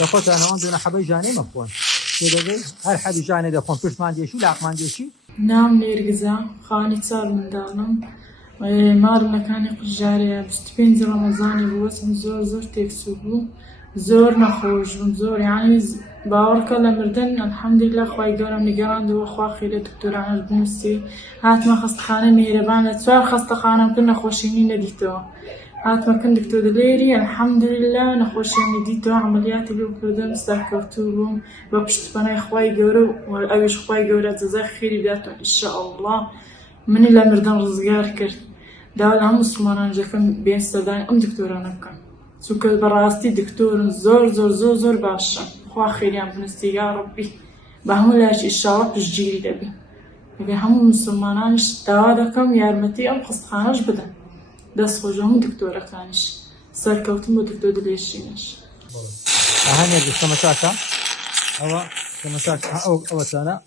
لخوت أنا وندنا حبي جاني مفهوم كده هر حد جاني ده فون بيش ما عندي شو لا ما عندي شيء نام نيرجزا خاني صار من دانم مار مكاني قجارية بستبين رمضاني بوسم زور زور تكسبو زور نخوش من زور يعني باورك لمردن الحمد لله خواي قولم نقران دو خوا خيلة دكتور عنا بنفسي هات ما خست خانة ميربان لتسوار خست خانة كنا خوشيني نديتو هات ما كن دكتور دليري الحمد لله نخوشيني نديتو عملياتي اللي بكردم ساكرتوبهم وبشت بناي خواي قولو والأويش خواي قولو جزاك خيري بياتو إن شاء الله من اللي مردن رزقار كرت داول هم مسلمان جاكن بين سردان دكتورة نكن سوك براستي دكتور زور زور زور زور باشا خوا خيريان بنستي يا ربي بهم لاش إن شاء الله تجيري دبي يبي هم مسلمانانش داودكم يارمتي قصخانش بدا دس خوجهم دكتورة كانش سركوتم دكتور دليشينش أهني بالسمساكة أو سمساكة أو سنة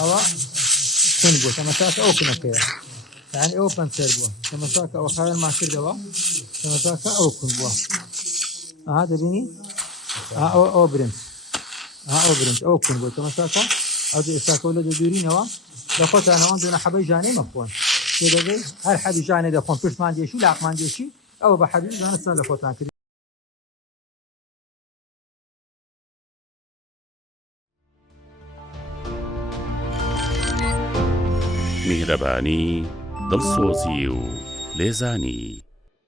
أو كنبو سمساكة أو كنكية يعني أوبن سيربو سمساكة أو خير ما كردوا سمساكة أو كنبو هذا بيني أو برنس أو برنس أو كنبو سمساكة أو دي إساكة ولا دورين هوا لخوت أنا وندنا حبي جاني مفهوم كده هر حد جاني ده فون بيش ما عندي شو لا ما عندي شيء أو بحد جاني سنة لخوت أنا میهرەبانی دڵسۆزی و لێزانی